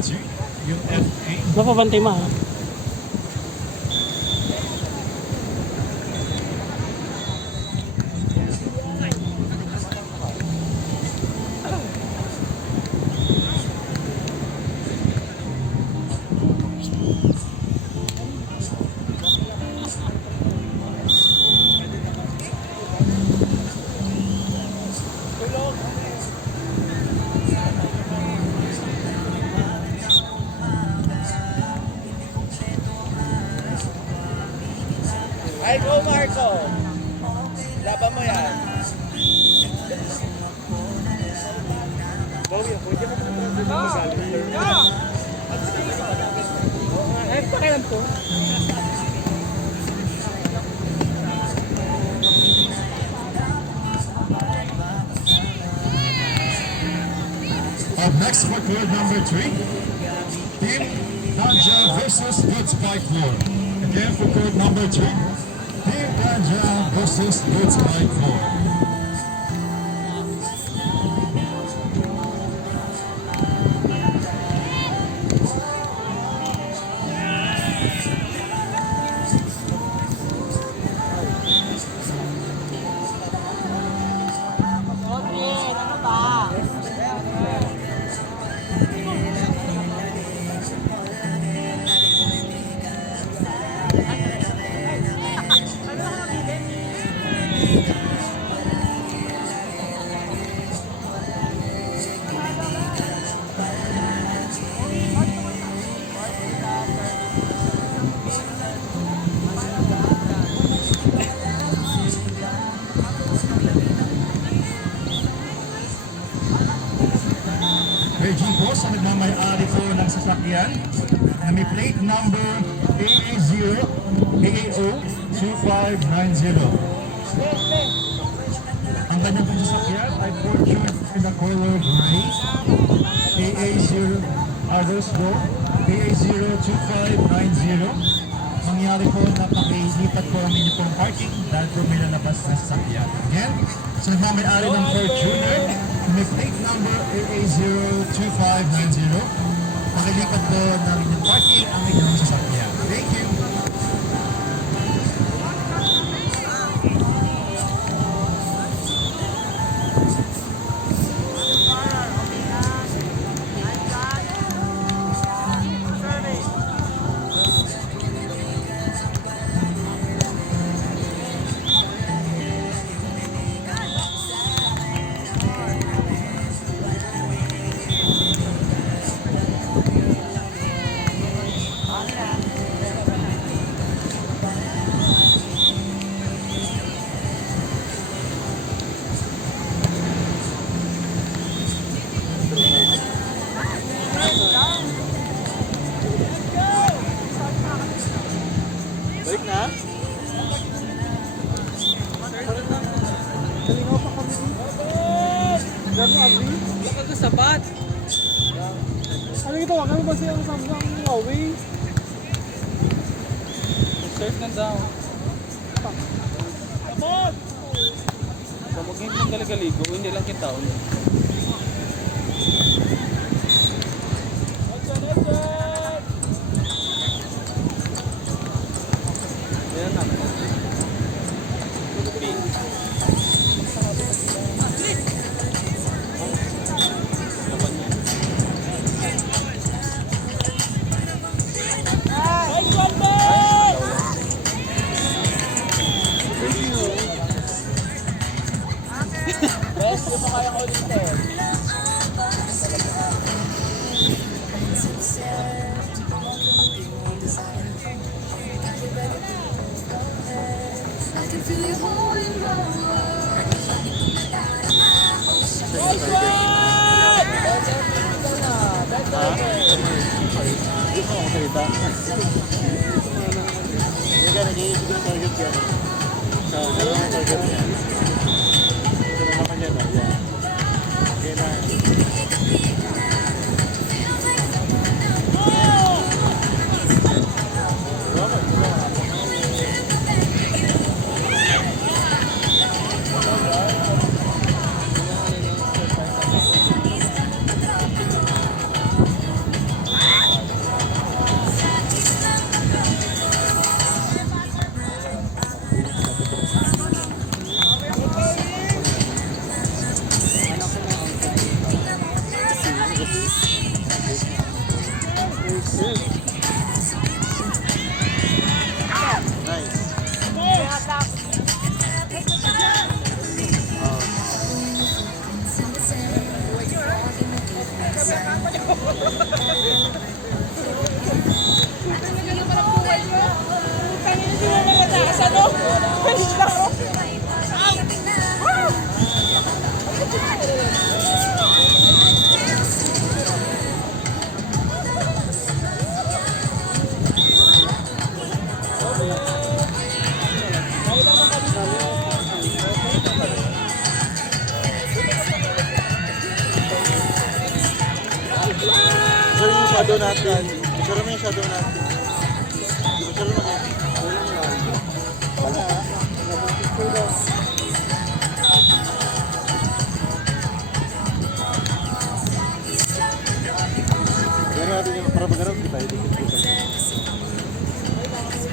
2, yung FA. Napabantay ma. Ay, go Marco! Laban mo yan. Bowie, pwede mo Ay, pakialam ko. Up next for court number 3, Team Ganja versus Goods Bike 4. Again for court number 3, Team Ganja versus Goods Bike 4. Reggie po sa nagmamay-ari po ng sasakyan na may plate number AA0 AAO 2590. Ang kanyang pong sasakyan ay Fortune in the color gray AA0 Others Go AA0 2590. Mangyari po na pakilipat po ang inyo pong parking dahil po may lalabas na sasakyan. Again, sa nagmamay-ari ng Fortuner may plate number AA02590. Pakilipat po ng inyong parking ang inyong sasakyan. Thank you! Balik na? Kalinaw pa kami. Gago abi. Bakit ka sapat? Ano ito? Wag kami ba siya ang Samsung Huawei? Surf na daw. Kapag! So, mag-hint ng galigaligo, hindi lang kita. Ayan na. Best, yung pa kaya ko dito eh. I can feel you holding my Hindi ka nag-iisip ng target yan. So, dalawa ang target yan. Ito na naman yan. Yan. Okay na. Nice. So yung shadow natin, isura mo yung shadow natin. Isura mo yan. Wala. Gano'n natin yung para mag-araw, di ba?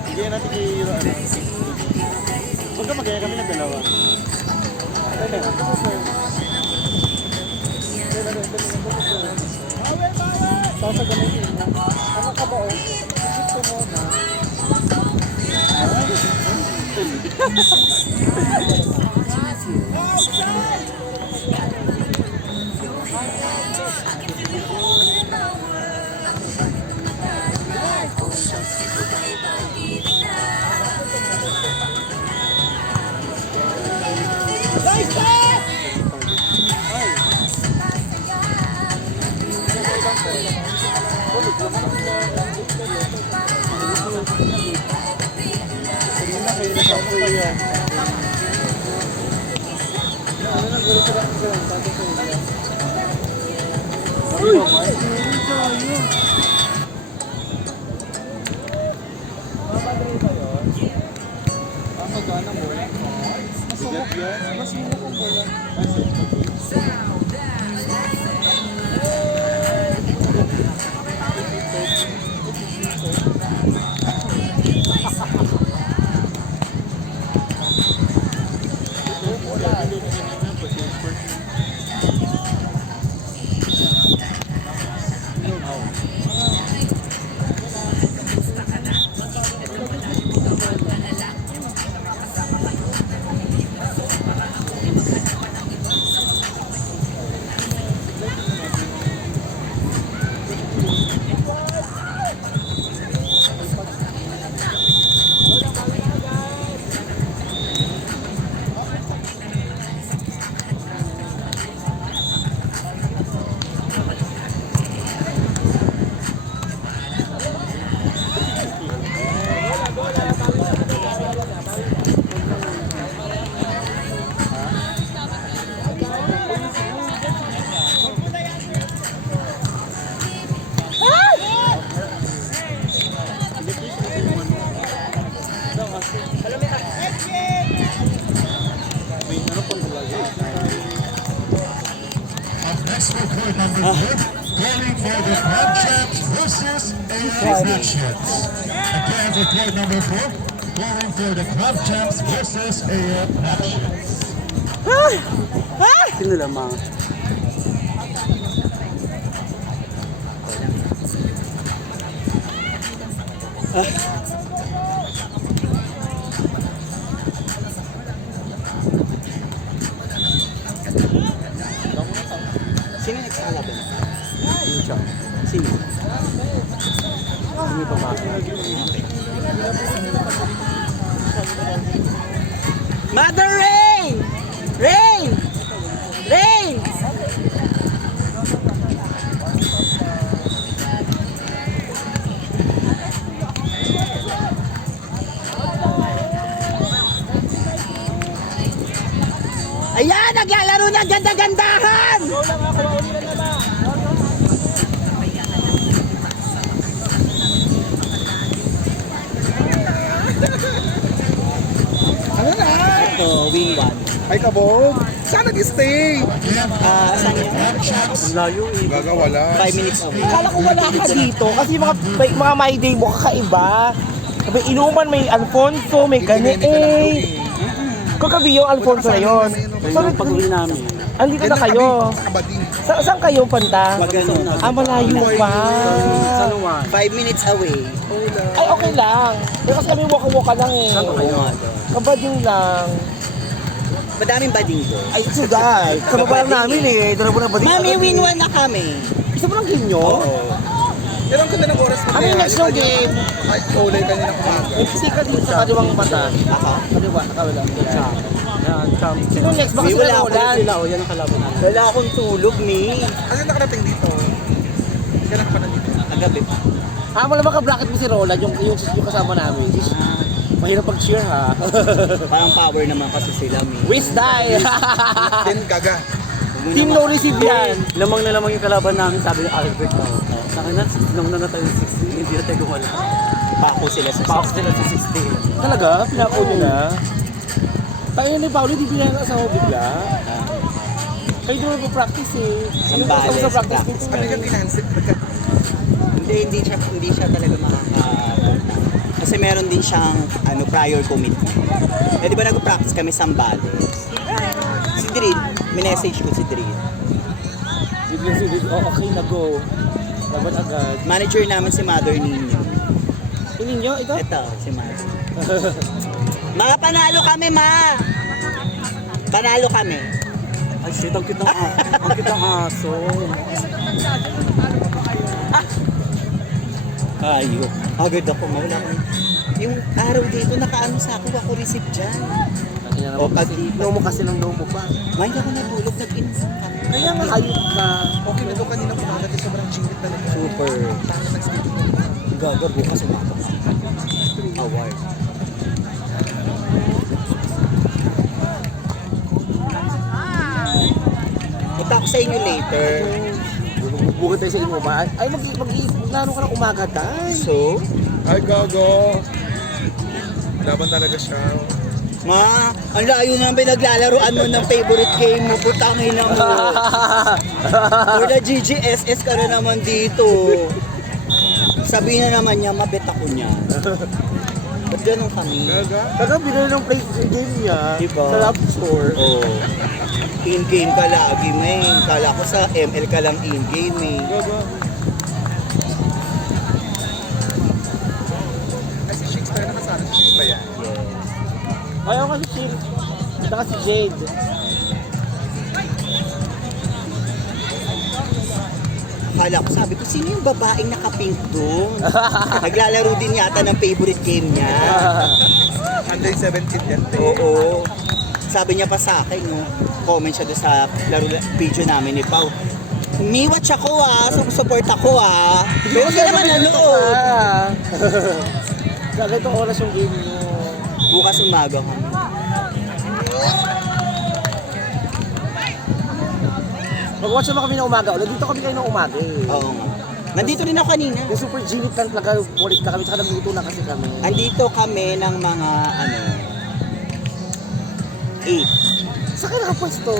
Hindi natin yung ano. Huwag ka magaya kami ng dalawa. Sasagamitin mo. Ano ka ba o? Gusto mo na. Next record number 4, calling for the Club Champs versus AF Actions. Again, record number 4, calling for the Club Champs versus AF Actions. Sino lamang? Sino yung nagsalaban? Yung siya. Sino? Sino pa ba? Mother Rain! Rain! Rain! Ayan! Naglalaro niya! Ganda-gandahan! Ano na? Ito, wing one. Ay kabog. Saan nag-stay? Saan yun? Layo eh. Gagawala. 5 minutes away. Akala ko wala ka dito kasi mga my day mo kakaiba. May inuman, may Alfonso, may gani Kagabi yung Alfonso na yun. Yung pag-uwi namin. Andito na kayo. Sa kabading. Saan kayo punta? Maganon. Malayo pa. San Juan. 5 minutes away. Ay, okay lang. Eh, kasi kami waka-waka lang eh. Saan kayo? Kabading lang. Madaming bading ko. Ay, sugal. Sa baba lang namin eh. Dala mo na bading. Mami, win-1 na kami. Isa mo lang game nyo? Pero ang ganda ng oras na Ano yung next yung game? Ay, kulay kanina kumaga. FC ka din sa kaliwang mata. Ako? Kaliwa, nakawala. Yan, champ. Sino next? Baka May sila wala ako Roland. Sila, o yan ang kalaban namin. Wala akong tulog, ni. Ano nakarating dito? Kailan ka pa nandito? Kagabi pa. Wala ba ka-bracket mo si Roland, yung kasama namin? Mahirap pag-cheer ha. Parang power naman kasi sila, mi. Wish die! Then gaga. Team no receive yan. Lamang na lamang yung kalaban namin, sabi ni Albert daw. Sa akin na, lamang na tayo 60, hindi na tayo gumala. Pako sila sa Box nila sa 60. Talaga? Pinako nila? Tayo ni Paolo, di binayang asawa bigla. Kayo doon nag-practice eh. Ano Sambales, sa practice practice. nito? Ano yung inansip? Hindi siya talaga makakapunta. Kasi meron din siyang prior commitment. Eh, di ba nag-practice kami Sambales? Si Drill, minessage ko si Drill. Biglang silid, okay na go. Laban agad. Manager namin si Mother Nino. Tingin nyo, ito? Ito, si Mother. Mga panalo kami, ma! Panalo kami. Ay shit, ang kitang aso. Ayo. Agad ako, mawala ko. Yung araw dito, nakaano sa ako receive dyan. O, pag Ino mo kasi ng mo pa. May ako natulog, nag-instant kami. Kaya nga hayop ka. Okay na doon kanina kumaga. Di sobrang chingit talaga. Super. Parang nag-skip mo. Gaga, bukas umaga. Award. Punta ako sa inyo later. Bukod tayo sa inyo ba? Ay, laro ka ng umaga tayo. So, Ay, gago. Laban talaga siya. ma, ang layo na pinaglalaroan mo ng favorite game mo. Putangin na mo. For the GGSS ka na naman dito. Sabihin na naman niya, mabet ako niya. Ba't ganun kami? Gaga. Taga binili ng play game niya Diba? sa App Store. Oh. In-game ka lagi, may. Kala ko sa ML ka lang in-game, eh. Gaga. Kasi Shakespeare nakasana. Si Shakespeare ba yan? Ayaw kasi chill. Saka si Jade. Akala ko, sabi ko, sino yung babaeng nakapink doon? Naglalaro din yata ng favorite game niya. Under 17 yan. Oo. Sabi niya pa sa akin, no, comment siya doon sa video namin ni Pao. Umiwatch ako support ako Pero hindi naman nanood. Sa ganitong oras yung game nyo. Bukas umaga kami. Mag-watch naman kami ng umaga ulit. Dito kami kayo ng umaga eh. Oo nga. Nandito rin ako kanina. Yung super ginit lang talaga, bulit na kami, tsaka nagluto na kasi kami. Andito kami ng mga 8. Sa kayo nakapwesto?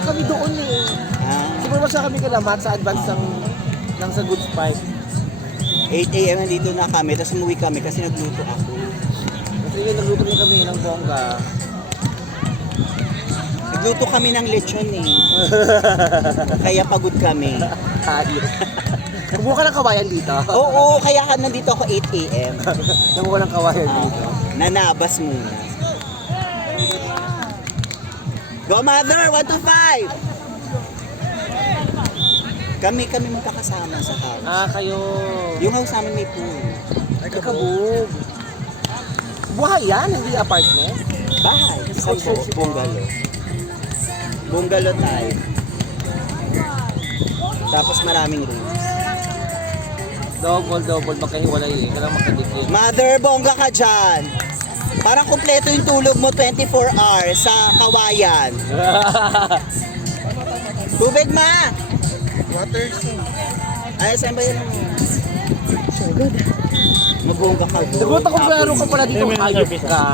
Kami doon eh. Super watch na kami kalamat sa advance ng sa Good Spike. 8 a.m. nandito na kami, tapos umuwi kami kasi nagluto ako. Kasi yun, nagluto niya kami ng bongga. Nagluto kami ng lechon eh. Kaya pagod kami. Hayop. Kumuha ka ng kawayan dito. Oo, kaya nandito ako 8 a.m. Kumuha ng kawayan dito. Nanabas muna. Go mother, 1 to 5! Kami magkakasama sa house. Kayo. Yung house namin may pool. Ay, kabog. Buhay yan, hindi apartment. Bahay. Isang bungalow. Bungalow tayo. Tapos maraming rooms. Double, magkahiwalay eh. Kailangan magkadikit. Mother, bongga ka dyan. Parang kumpleto yung tulog mo 24 hours sa kawayan. Tubig, ma! Water. Ay, saan ba yun? Mabongga ka doon. Nagulat ako klaro ka pala dito, hayop ka.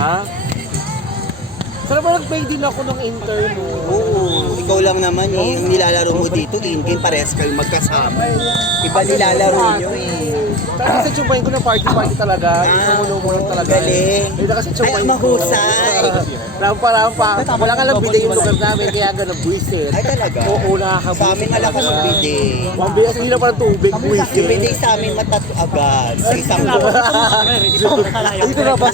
Sana ba nag-pay din ako ng intern mo? Oo, ikaw lang naman eh. Yung nilalaro mo dito, in-game, parehas kayong magkasama. Iba nilalaro nyo eh. Pero kasi tsumpahin ko na party talaga. Inuulo mo lang talaga. Galing. Ayun na kasi tsumpahin Ay, ko. mahusay. Rampa. Wala nga lang bida yung lugar namin, kaya ganun, buwisit. Ay, talaga? Oo, nakakabuwisit. Sa amin wala ka magbide. Mabili kasi hindi na parang tubig, buwisit. Yung bide sa amin matatu agad. Sa isang buwan. Dito na ba?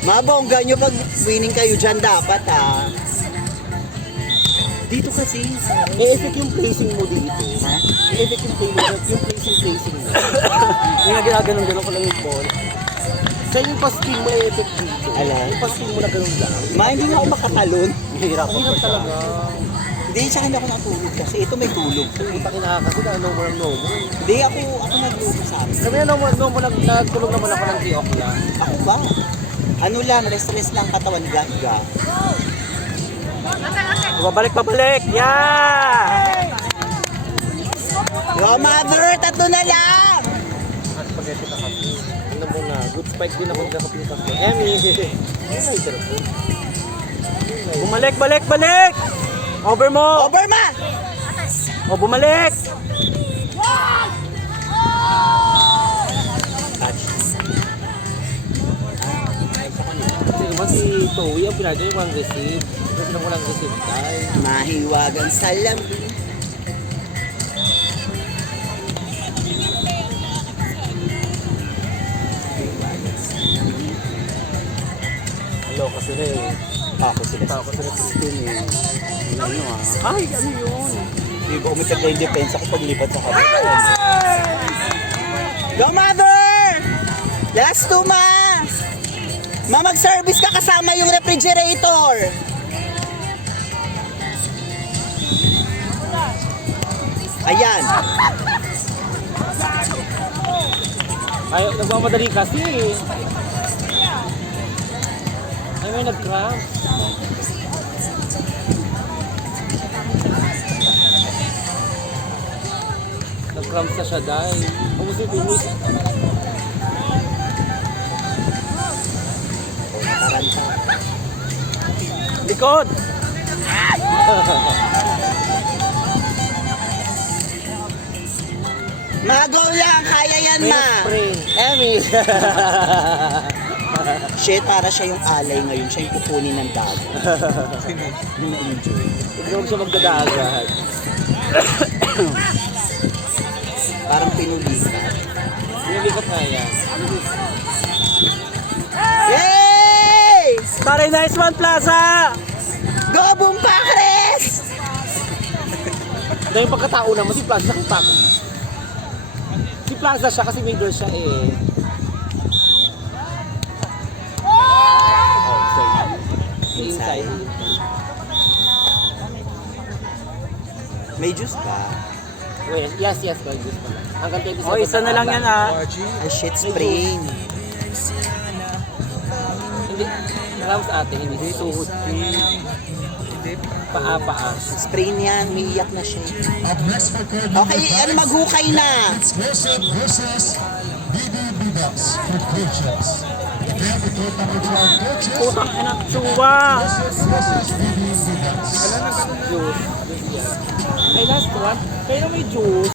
Mabongga nyo pag winning kayo dyan dapat Dito kasi. I-effect yung placing mo dito. Ha? I-effect yung placing mo. Yung nga ginaganon-ganon ko lang yung ball. Kaya yung pasting mo i-effect dito. Alam? Yung pasting mo na ganun lang. Hindi na ako makatalon. Hirap Ang hirap talaga. Hindi, sa akin ako natulog kasi. Ito may tulog. Puta kinaka kasi na no more. Hindi, ako nagluto sa amin. Sabi na nagtulog naman ako ng 3 o'clock. Ako ba? Ano lang, rest lang katawan gaga. Pabalik! Yeah! Yo, mother, tatlo na lang! Spaghetti na kape. Ano mo na, good spike din ako nagkakape sa kape. Emmy! Ay, sarap po. Balik! Over mo! Over ma! O, bumalik! Kasi naman si Towie ang pinagay yung walang receive. Kasi nang walang receive tayo. Mahiwagang salamin. Hello, kasi na eh. Ako sila. Tao kasi na Christine eh. Ay, ano yun? Hindi ba umipit na yung depensa ko paglipat sa kabila? Go, mother! Last 2, ma! Ma, mag-service ka kasama yung refrigerator. Ayan. Ay, nagmamadali kasi eh. Ay, may nag-cramp. Nag-cramp na siya dahil. Kumusta yung pinis? Taranta. Likod! Magaw lang, kaya yan, May ma. spray. Emmy! Shit, para siya yung alay ngayon. Siya yung kukunin ng dagat. Yung na-enjoy. Huwag naman siya magdadagat. Parang pinulikat. Pinilikot nga yan. Yay! Pare, nice one, Plaza! Go, Bumpa, Chris! Dahil yung pagkatao naman, si Plaza siya kung si Plaza siya kasi may door siya eh. Oh, sorry. Inside. May juice ba? Wait, yes, may juice pala. Hanggang 27 O, isa na lang yan ah. Ay, shit, sprain. Hindi, alam sa ate, hindi suhod. Paa. Sprain yan, umiiyak na siya. Up next for card number Okay, 5, ano maghukay na? Exclusive versus BB Bucks for coaches. Again, for card number 12, coaches. Putang ina, tsuwa! Versus BB Bucks. Juice. Ay, last one. Pero may juice.